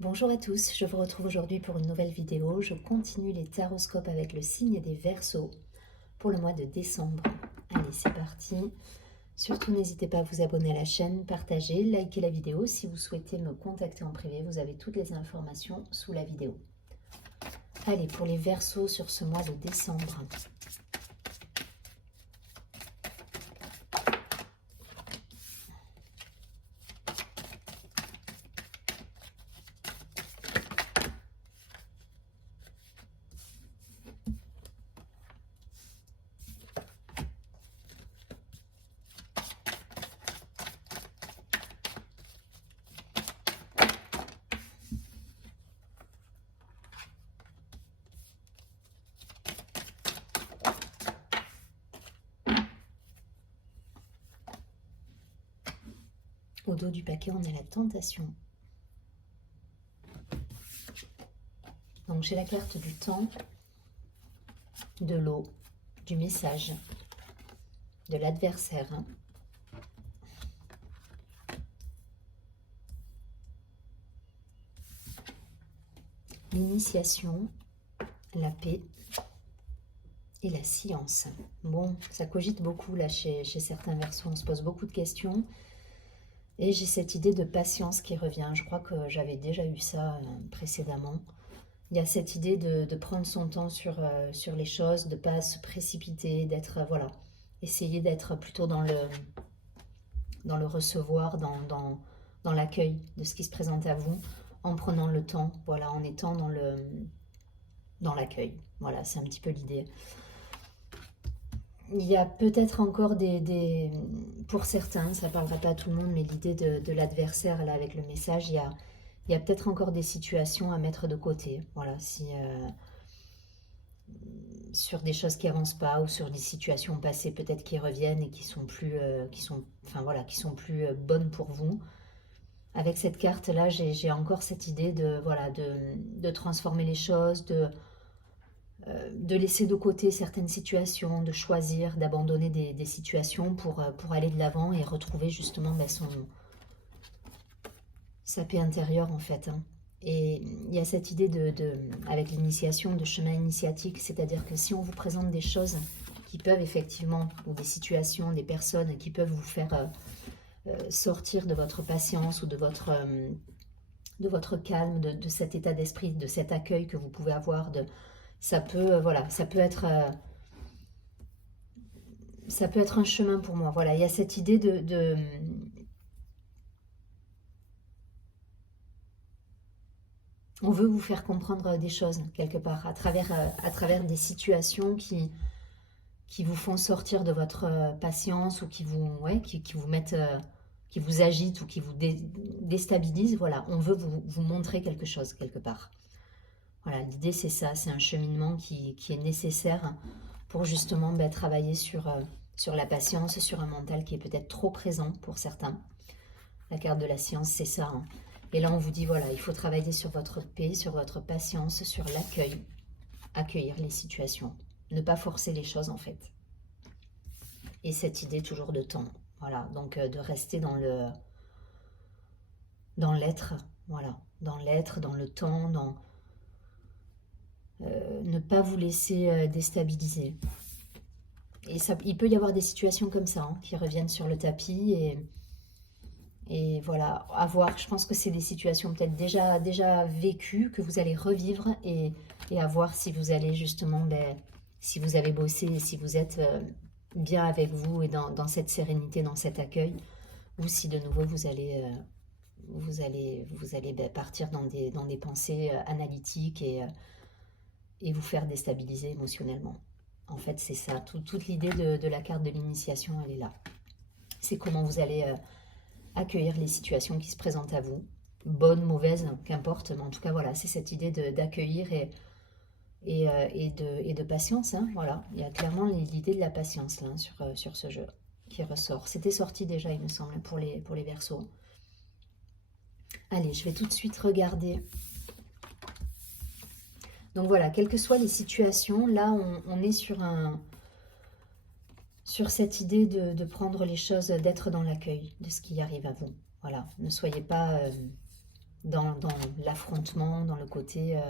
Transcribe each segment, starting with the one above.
Bonjour à tous, je vous retrouve aujourd'hui pour une nouvelle vidéo. Je continue les taroscopes avec le signe des Verseaux pour le mois de décembre. Allez, c'est parti. Surtout, n'hésitez pas à vous abonner à la chaîne, partager, liker la vidéo. Si vous souhaitez me contacter en privé, vous avez toutes les informations sous la vidéo. Allez, pour les Verseaux sur ce mois de décembre. Au dos du paquet, on a la tentation. Donc j'ai la carte du temps, de l'eau, du message, de l'adversaire. L'initiation, la paix et la science. Bon, ça cogite beaucoup là chez certains Verseaux, on se pose beaucoup de questions. Et j'ai cette idée de patience qui revient. Je crois que j'avais déjà eu ça précédemment. Il y a cette idée de prendre son temps sur les choses, de ne pas se précipiter, d'être, voilà, essayer d'être plutôt dans le recevoir, dans l'accueil de ce qui se présente à vous, en prenant le temps, voilà, en étant dans l'accueil. Voilà, c'est un petit peu l'idée. Il y a peut-être encore pour certains, ça ne parlera pas à tout le monde, mais l'idée de l'adversaire, là, avec le message, il y a peut-être encore des situations à mettre de côté. Voilà, si, sur des choses qui avancent pas ou sur des situations passées peut-être qui reviennent et qui sont plus, enfin, voilà, qui sont plus bonnes pour vous. Avec cette carte-là, j'ai encore cette idée voilà, de transformer les choses, de laisser de côté certaines situations, de choisir, d'abandonner des situations pour aller de l'avant et retrouver justement sa paix intérieure en fait. Et il y a cette idée avec l'initiation, de chemin initiatique, c'est-à-dire que si on vous présente des choses qui peuvent effectivement, ou des situations, des personnes qui peuvent vous faire sortir de votre patience ou de votre calme, de cet état d'esprit, de cet accueil que vous pouvez avoir, ça peut, voilà, ça peut être un chemin pour moi. Voilà, il y a cette idée on veut vous faire comprendre des choses quelque part à travers des situations qui vous font sortir de votre patience ou qui vous mettent, qui vous agitent ou qui vous déstabilisent. Voilà, on veut vous montrer quelque chose quelque part. Voilà, l'idée c'est ça, c'est un cheminement qui est nécessaire pour justement travailler sur la patience, sur un mental qui est peut-être trop présent pour certains. La carte de la science, c'est ça. Et là, on vous dit, voilà, il faut travailler sur votre paix, sur votre patience, sur l'accueil. Accueillir les situations. Ne pas forcer les choses, en fait. Et cette idée toujours de temps. Voilà, donc de rester dans l'être. Voilà, dans l'être, dans le temps, ne pas vous laisser déstabiliser. Et ça, il peut y avoir des situations comme ça qui reviennent sur le tapis et voilà, à voir. Je pense que c'est des situations peut-être déjà vécues que vous allez revivre et à voir si vous allez justement, si vous avez bossé et si vous êtes bien avec vous et dans cette sérénité, dans cet accueil, ou si de nouveau vous allez partir dans des pensées analytiques et vous faire déstabiliser émotionnellement. En fait, c'est ça. Toute l'idée de la carte de l'initiation, elle est là. C'est comment vous allez accueillir les situations qui se présentent à vous, bonnes, mauvaises, qu'importe, mais en tout cas, voilà, c'est cette idée d'accueillir et de patience, hein, voilà. Il y a clairement l'idée de la patience là, sur ce jeu qui ressort. C'était sorti déjà, il me semble, pour les Verseaux. Allez, je vais tout de suite regarder. Donc voilà, quelles que soient les situations, là, on est sur cette idée de prendre les choses, d'être dans l'accueil de ce qui arrive à vous. Voilà, ne soyez pas dans l'affrontement, dans le côté,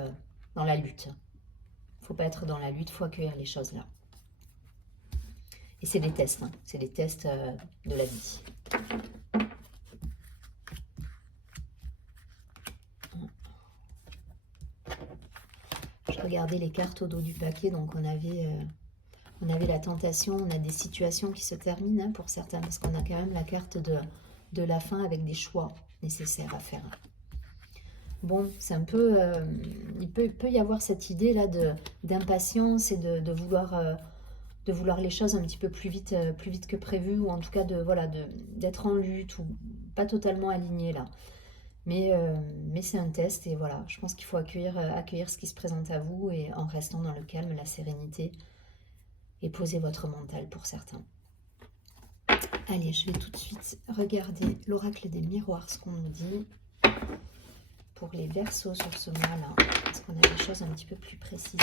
dans la lutte. Il ne faut pas être dans la lutte, il faut accueillir les choses là. Et c'est des tests, hein. C'est des tests de la vie. Je regardais les cartes au dos du paquet, donc on avait la tentation, on a des situations qui se terminent, hein, pour certains, parce qu'on a quand même la carte de la fin avec des choix nécessaires à faire. Bon, c'est un peu... il peut y avoir cette idée là d'impatience et de vouloir les choses un petit peu plus vite que prévu, ou en tout cas d'être en lutte, ou pas totalement aligné là. Mais c'est un test, et voilà, je pense qu'il faut accueillir ce qui se présente à vous, et en restant dans le calme, la sérénité, et poser votre mental pour certains. Allez, je vais tout de suite regarder l'oracle des miroirs, ce qu'on nous dit pour les Verseaux sur ce mois-là. Est-ce qu'on a des choses un petit peu plus précises?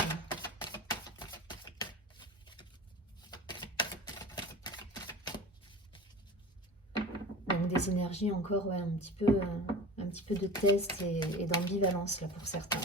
Donc des énergies encore, ouais, un petit peu de test et d'ambivalence là pour certains.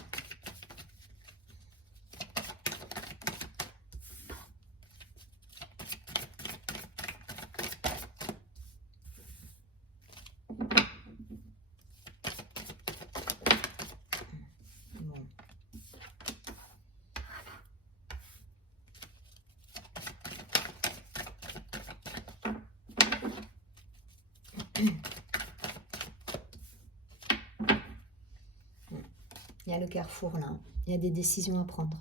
Il y a le carrefour là, il y a des décisions à prendre,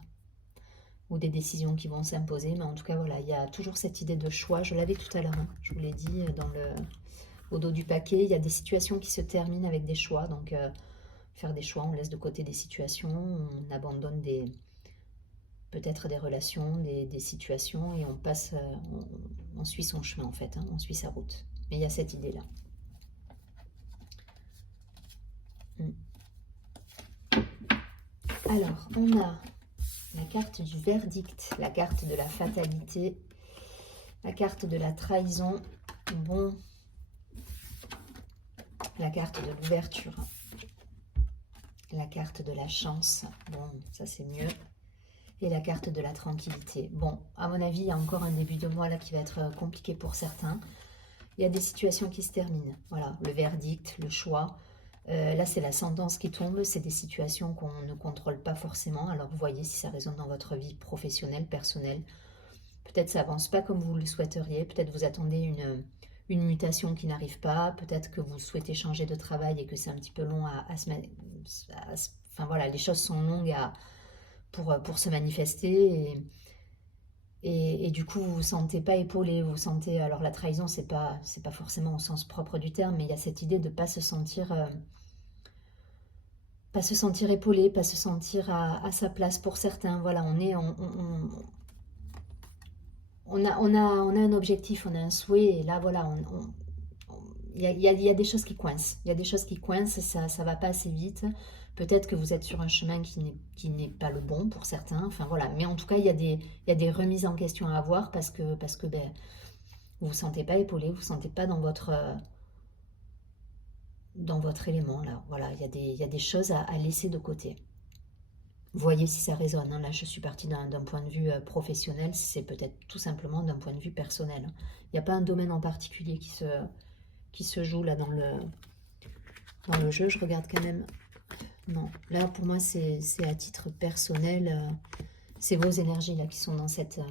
ou des décisions qui vont s'imposer, mais en tout cas voilà, il y a toujours cette idée de choix. Je l'avais tout à l'heure, hein, je vous l'ai dit au dos du paquet, il y a des situations qui se terminent avec des choix, donc faire des choix, on laisse de côté des situations, on abandonne peut-être des relations, des situations, et on passe, on suit son chemin en fait, hein, on suit sa route. Mais il y a cette idée là. Alors, on a la carte du verdict, la carte de la fatalité, la carte de la trahison, bon, la carte de l'ouverture, la carte de la chance, bon, ça c'est mieux, et la carte de la tranquillité. Bon, à mon avis, il y a encore un début de mois là qui va être compliqué pour certains. Il y a des situations qui se terminent, voilà, le verdict, le choix. Là, c'est la sentence qui tombe, c'est des situations qu'on ne contrôle pas forcément. Alors, vous voyez si ça résonne dans votre vie professionnelle, personnelle. Peut-être ça avance pas comme vous le souhaiteriez, peut-être vous attendez une mutation qui n'arrive pas, peut-être que vous souhaitez changer de travail et que c'est un petit peu long à se mettre... Enfin voilà, les choses sont longues pour se manifester, et du coup, vous vous sentez pas épaulé, vous sentez... Alors la trahison, c'est pas forcément au sens propre du terme, mais il y a cette idée de pas se sentir épaulé, pas se sentir à sa place pour certains. Voilà, on a un objectif, on a un souhait, et là voilà, il y a des choses qui coincent. Il y a des choses qui coincent, ça va pas assez vite. Peut-être que vous êtes sur un chemin qui n'est pas le bon pour certains. Enfin voilà, mais en tout cas, il y a des remises en question à avoir, parce que ben, vous vous sentez pas épaulé, vous vous sentez pas dans votre élément là. Voilà, il y a des choses à laisser de côté. Voyez si ça résonne, hein. Là, je suis partie d'un point de vue professionnel, c'est peut-être tout simplement d'un point de vue personnel. Il n'y a pas un domaine en particulier qui se joue là dans le jeu. Je regarde quand même. Non, là pour moi c'est à titre personnel, c'est vos énergies là qui sont dans cette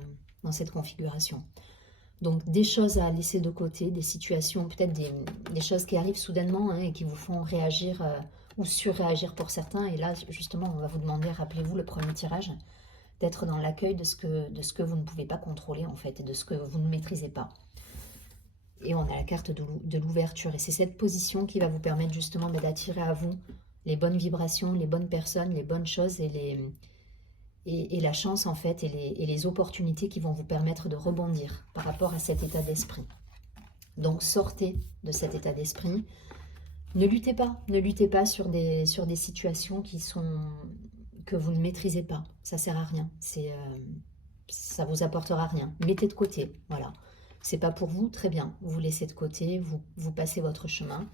configuration. Donc des choses à laisser de côté, des situations, peut-être des choses qui arrivent soudainement, hein, et qui vous font réagir ou surréagir pour certains. Et là justement on va vous demander, rappelez-vous le premier tirage, d'être dans l'accueil de ce que vous ne pouvez pas contrôler en fait, et de ce que vous ne maîtrisez pas. Et on a la carte de l'ouverture, et c'est cette position qui va vous permettre justement d'attirer à vous les bonnes vibrations, les bonnes personnes, les bonnes choses, et la chance en fait, et les opportunités qui vont vous permettre de rebondir par rapport à cet état d'esprit. Donc sortez de cet état d'esprit. Ne luttez pas sur des situations que vous ne maîtrisez pas. Ça sert à rien. Ça vous apportera rien. Mettez de côté, voilà. C'est pas pour vous, très bien. Vous laissez de côté, vous passez votre chemin.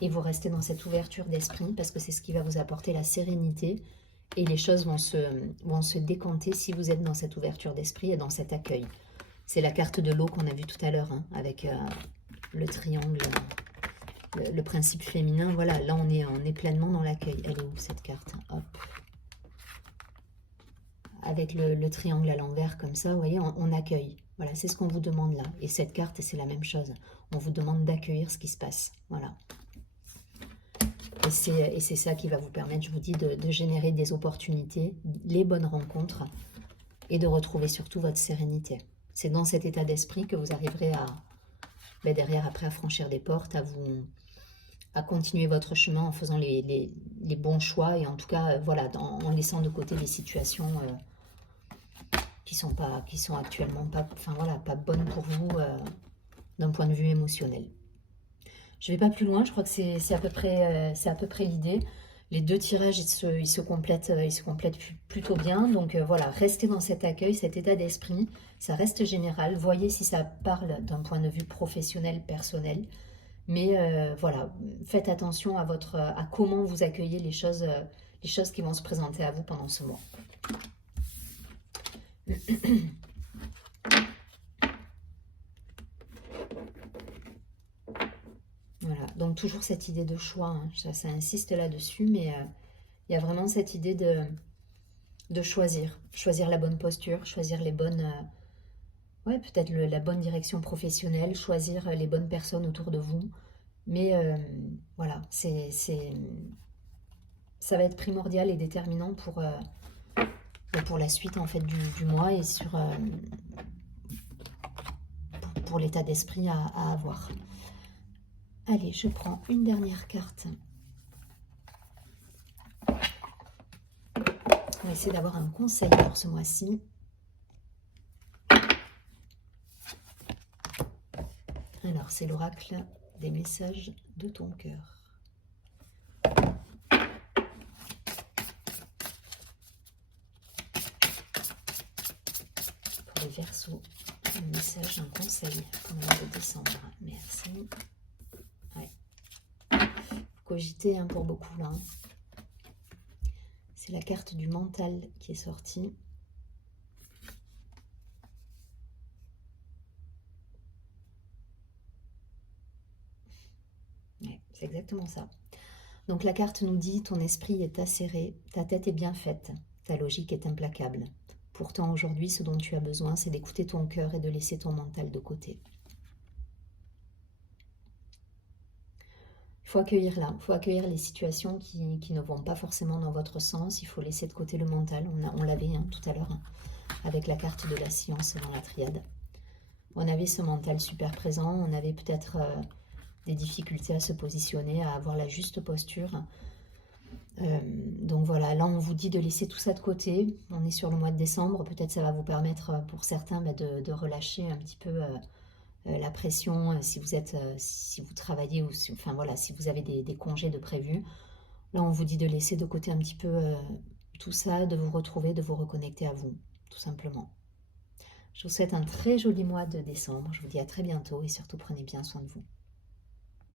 et vous restez dans cette ouverture d'esprit parce que c'est ce qui va vous apporter la sérénité et les choses vont se décanter si vous êtes dans cette ouverture d'esprit et dans cet accueil. C'est la carte de l'eau qu'on a vue tout à l'heure, hein, avec le triangle, le principe féminin. Voilà, là on est pleinement dans l'accueil. Elle est où cette carte? Hop. Avec le triangle à l'envers comme ça, vous voyez, on accueille. Voilà, c'est ce qu'on vous demande là. Et cette carte, c'est la même chose. On vous demande d'accueillir ce qui se passe. Voilà. Et c'est ça qui va vous permettre, je vous dis, de générer des opportunités, les bonnes rencontres et de retrouver surtout votre sérénité. C'est dans cet état d'esprit que vous arriverez à, derrière, après, à franchir des portes, à continuer votre chemin en faisant les bons choix et en tout cas, voilà, en laissant de côté les situations qui sont actuellement pas, enfin, voilà, pas bonnes pour vous d'un point de vue émotionnel. Je ne vais pas plus loin, je crois que c'est à peu près l'idée. Les deux tirages, ils se complètent plutôt bien. Donc voilà, restez dans cet accueil, cet état d'esprit. Ça reste général. Voyez si ça parle d'un point de vue professionnel, personnel. Mais voilà, faites attention à comment vous accueillez les choses qui vont se présenter à vous pendant ce mois. Voilà, donc toujours cette idée de choix, hein. Ça insiste là-dessus, mais il y a vraiment cette idée de choisir la bonne posture, choisir les bonnes, ouais, peut-être la bonne direction professionnelle, choisir les bonnes personnes autour de vous, mais voilà, ça va être primordial et déterminant pour la suite en fait du mois et pour l'état d'esprit à avoir. Allez, je prends une dernière carte. On va essayer d'avoir un conseil pour ce mois-ci. Alors, c'est l'oracle des messages de ton cœur. Pour les Verseaux, un message, un conseil pour le mois de décembre. Merci. Ouais. Cogiter pour beaucoup là. C'est la carte du mental qui est sortie. Ouais, c'est exactement ça. Donc la carte nous dit, ton esprit est acéré, ta tête est bien faite, ta logique est implacable. Pourtant aujourd'hui, ce dont tu as besoin, c'est d'écouter ton cœur et de laisser ton mental de côté. Il faut accueillir là, il faut accueillir les situations qui ne vont pas forcément dans votre sens. Il faut laisser de côté le mental. On l'avait tout à l'heure avec la carte de la science dans la triade. On avait ce mental super présent. On avait peut-être des difficultés à se positionner, à avoir la juste posture. Donc voilà, là on vous dit de laisser tout ça de côté. On est sur le mois de décembre. Peut-être ça va vous permettre pour certains de relâcher un petit peu la pression, si vous travaillez ou si vous avez des congés de prévus. Là, on vous dit de laisser de côté un petit peu tout ça, de vous retrouver, de vous reconnecter à vous, tout simplement. Je vous souhaite un très joli mois de décembre. Je vous dis à très bientôt et surtout prenez bien soin de vous.